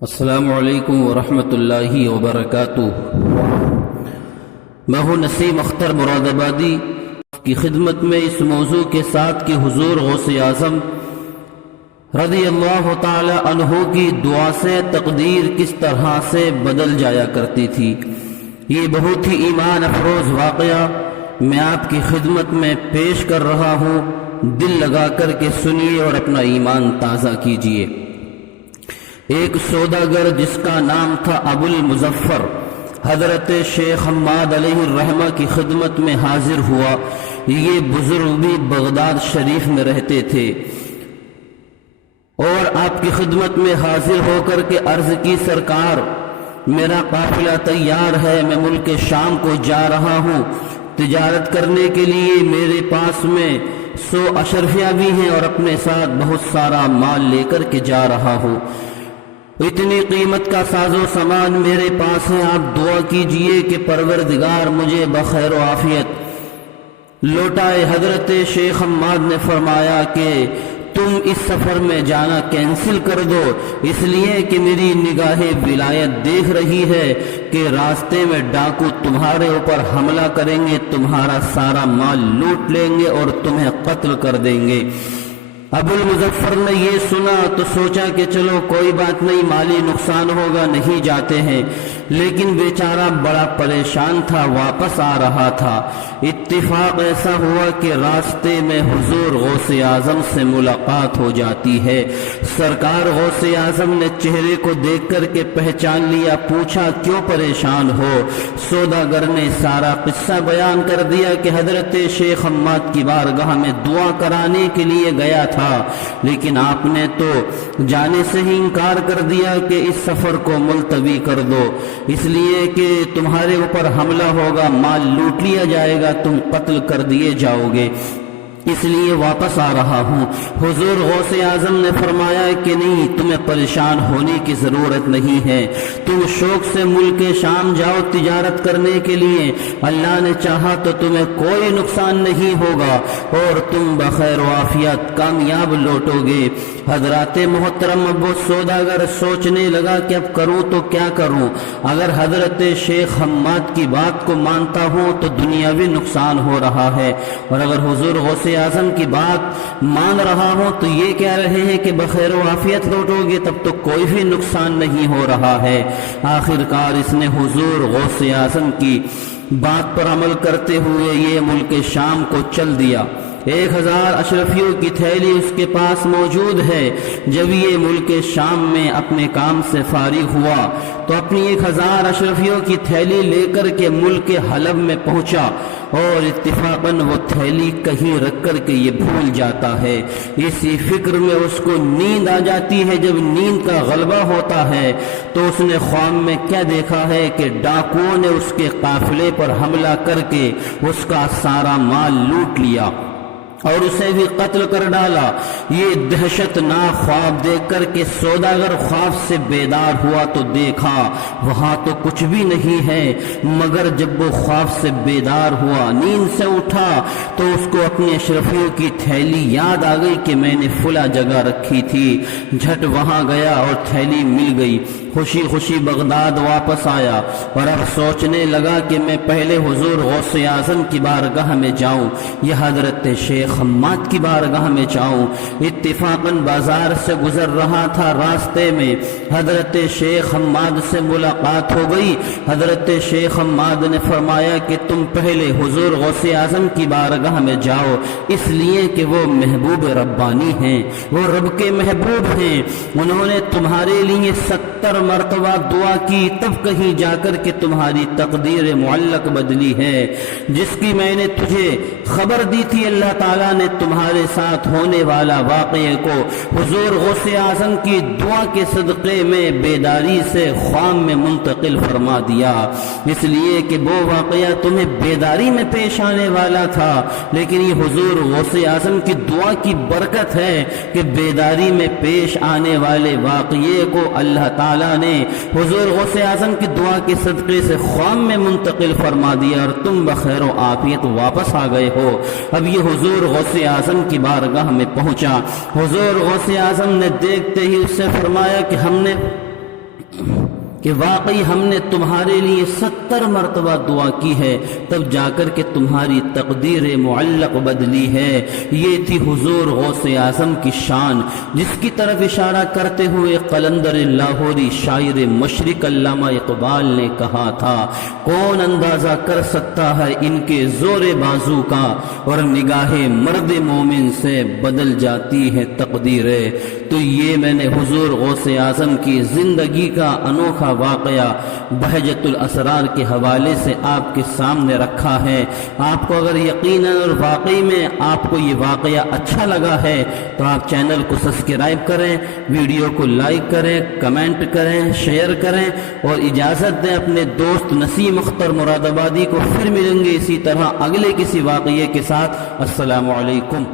السلام علیکم ورحمۃ اللہ وبرکاتہ۔ میں ہوں نسیم اختر مراد آبادی کی خدمت میں اس موضوع کے ساتھ کہ حضور غوث اعظم رضی اللہ تعالی عنہ کی دعا سے تقدیر کس طرح سے بدل جایا کرتی تھی۔ یہ بہت ہی ایمان افروز واقعہ میں آپ کی خدمت میں پیش کر رہا ہوں، دل لگا کر کے سنیے اور اپنا ایمان تازہ کیجیے۔ ایک سوداگر جس کا نام تھا ابو المظفر حضرت شیخ حماد علیہ الرحمہ کی خدمت میں حاضر ہوا۔ یہ بزرگ بھی بغداد شریف میں رہتے تھے اور آپ کی خدمت میں حاضر ہو کر کے عرض کی، سرکار میرا قافلہ تیار ہے، میں ملک شام کو جا رہا ہوں تجارت کرنے کے لیے، میرے پاس میں 100 اشرفیہ بھی ہیں اور اپنے ساتھ بہت سارا مال لے کر کے جا رہا ہوں، اتنی قیمت کا ساز و سامان میرے پاس ہے، آپ دعا کیجئے کہ پروردگار مجھے بخیر و عافیت لوٹائے۔ حضرت شیخ حماد نے فرمایا کہ تم اس سفر میں جانا کینسل کر دو، اس لیے کہ میری نگاہ ولایت دیکھ رہی ہے کہ راستے میں ڈاکو تمہارے اوپر حملہ کریں گے، تمہارا سارا مال لوٹ لیں گے اور تمہیں قتل کر دیں گے۔ ابو المظفر نے یہ سنا تو سوچا کہ چلو کوئی بات نہیں، مالی نقصان ہوگا، نہیں جاتے ہیں، لیکن بیچارہ بڑا پریشان تھا، واپس آ رہا تھا۔ اتفاق ایسا ہوا کہ راستے میں حضور غوث اعظم سے ملاقات ہو جاتی ہے۔ سرکار غوث اعظم نے چہرے کو دیکھ کر کے پہچان لیا، پوچھا کیوں پریشان ہو؟ سوداگر نے سارا قصہ بیان کر دیا کہ حضرت شیخ حماد کی بارگاہ میں دعا کرانے کے لیے گیا تھا، لیکن آپ نے تو جانے سے ہی انکار کر دیا کہ اس سفر کو ملتوی کر دو، اس لیے کہ تمہارے اوپر حملہ ہوگا، مال لوٹ لیا جائے گا، تم قتل کر دیے جاؤ گے، اس لیے واپس آ رہا ہوں۔ حضور غوث اعظم نے فرمایا کہ نہیں، تمہیں پریشان ہونے کی ضرورت نہیں ہے، تم شوق سے ملک شام جاؤ تجارت کرنے کے لیے، اللہ نے چاہا تو تمہیں کوئی نقصان نہیں ہوگا اور تم بخیر و عافیت کامیاب لوٹو گے۔ حضرات محترم ابو سوداگر سوچنے لگا کہ اب کروں تو کیا کروں، اگر حضرت شیخ حماد کی بات کو مانتا ہوں تو دنیاوی نقصان ہو رہا ہے، اور اگر حضور غوث اعظم کی بات مان رہا ہوں تو یہ کہہ رہے ہیں کہ بخیر و عافیت لوٹو گے، تب تو کوئی بھی نقصان نہیں ہو رہا ہے۔ آخر کار اس نے حضور غوث اعظم کی بات پر عمل کرتے ہوئے یہ ملک شام کو چل دیا۔ 1000 اشرفیوں کی تھیلی اس کے پاس موجود ہے۔ جب یہ ملک شام میں اپنے کام سے فارغ ہوا تو اپنی 1000 اشرفیوں کی تھیلی لے کر کے ملک حلب میں پہنچا اور اتفاقاً وہ تھیلی کہیں رکھ کر کے یہ بھول جاتا ہے۔ اسی فکر میں اس کو نیند آ جاتی ہے۔ جب نیند کا غلبہ ہوتا ہے تو اس نے خواب میں کیا دیکھا ہے کہ ڈاکوؤں نے اس کے قافلے پر حملہ کر کے اس کا سارا مال لوٹ لیا اور اسے بھی قتل کر ڈالا۔ یہ دہشت ناک خواب دیکھ کر کے سوداگر خواب سے بیدار ہوا تو دیکھا وہاں تو کچھ بھی نہیں ہے، مگر جب وہ خواب سے بیدار ہوا، نیند سے اٹھا تو اس کو اپنی اشرفیوں کی تھیلی یاد آ گئی کہ میں نے فلاں جگہ رکھی تھی۔ جھٹ وہاں گیا اور تھیلی مل گئی، خوشی خوشی بغداد واپس آیا اور اب سوچنے لگا کہ میں پہلے حضور غوث اعظم کی بارگاہ میں جاؤں یا حضرت شیخ حماد کی بارگاہ میں جاؤں۔ اتفاقاً بازار سے گزر رہا تھا، راستے میں حضرت شیخ حماد سے ملاقات ہو گئی۔ حضرت شیخ حماد نے فرمایا کہ تم پہلے حضور غوث اعظم کی بارگاہ میں جاؤ، اس لیے کہ وہ محبوب ربانی ہیں، وہ رب کے محبوب ہیں، انہوں نے تمہارے لیے 70 مرتبہ دعا کی، تب کہیں جا کر کے تمہاری تقدیر معلق بدلی ہے۔ جس کی میں نے تجھے خبر دی تھی، اللہ تعالیٰ نے تمہارے ساتھ ہونے والا واقعے کو حضور غوث اعظم کی دعا کے صدقے میں بیداری سے خواب میں منتقل فرما دیا، اس لیے کہ وہ واقعہ تمہیں بیداری میں پیش آنے والا تھا، لیکن یہ حضور غوث اعظم کی دعا کی برکت ہے کہ بیداری میں پیش آنے والے واقعے کو اللہ تعالیٰ نے حضور غوث اعظم کی دعا کے صدقے سے خواب میں منتقل فرما دیا اور تم بخیر و عافیت واپس آ گئے ہو۔ اب یہ حضور غوث اعظم کی بارگاہ میں پہنچا۔ حضور غوث اعظم نے دیکھتے ہی اس سے فرمایا کہ ہم نے کہ واقعی ہم نے تمہارے لیے 70 مرتبہ دعا کی ہے تب جا کر کے تمہاری تقدیر معلق بدلی ہے۔ یہ تھی حضور غوث اعظم کی شان، جس کی طرف اشارہ کرتے ہوئے قلندر لاہوری شاعر مشرق علامہ اقبال نے کہا تھا، کون اندازہ کر سکتا ہے ان کے زور بازو کا، اور نگاہ مرد مومن سے بدل جاتی ہے تقدیریں۔ تو یہ میں نے حضور غوث اعظم کی زندگی کا انوکھا واقعہ بہجت الاسرار کے حوالے سے آپ کے سامنے رکھا ہے۔ آپ کو اگر یقیناً اور واقعی میں آپ کو یہ واقعہ اچھا لگا ہے تو آپ چینل کو سبسکرائب کریں، ویڈیو کو لائک کریں، کمنٹ کریں، شیئر کریں، اور اجازت دیں اپنے دوست نسیم اختر مراد آبادی کو۔ پھر ملیں گے اسی طرح اگلے کسی واقعے کے ساتھ۔ السلام علیکم۔